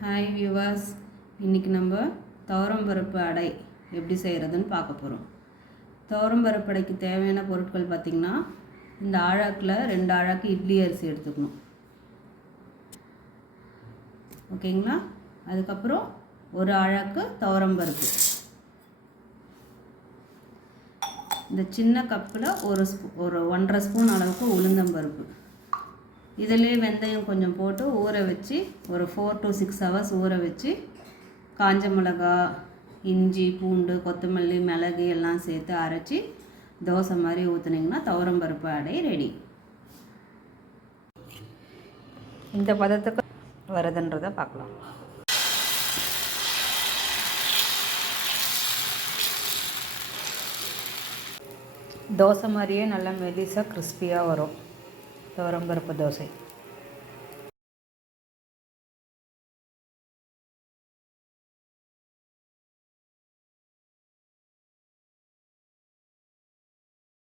Hi viewers, இன்றைக்கி நம்ம துவரம்பருப்பு அடை எப்படி செய்கிறதுன்னு பார்க்க போகிறோம். துவரம்பருப்பு அடைக்கு தேவையான பொருட்கள் பார்த்திங்கன்னா, இந்த ஆழாக்கில் 2 ஆழாக்கு இட்லி அரிசி எடுத்துக்கணும். ஓகேங்களா? அதுக்கப்புறம் 1 ஆழாக்கு துவரம்பருப்பு. இந்த சின்ன கப்பில் ஒரு 1.5 ஸ்பூன் அளவுக்கு உளுந்தம்பருப்பு. இதிலே வெந்தயம் கொஞ்சம் போட்டு ஊற வச்சு ஒரு 4 to 6 hours ஊற வச்சு காஞ்ச மிளகா, இஞ்சி, பூண்டு, கொத்தமல்லி, மிளகு எல்லாம் சேர்த்து அரைச்சி தோசை மாதிரி ஊற்றுனீங்கன்னா துவரம்பருப்பு அடை ரெடி. இந்த பதத்துக்கு வருதுன்றதை பார்க்கலாம். தோசை மாதிரியே நல்லா மெலிசாக கிறிஸ்பியாக வரும் துவரம்பருப்பு தோசை.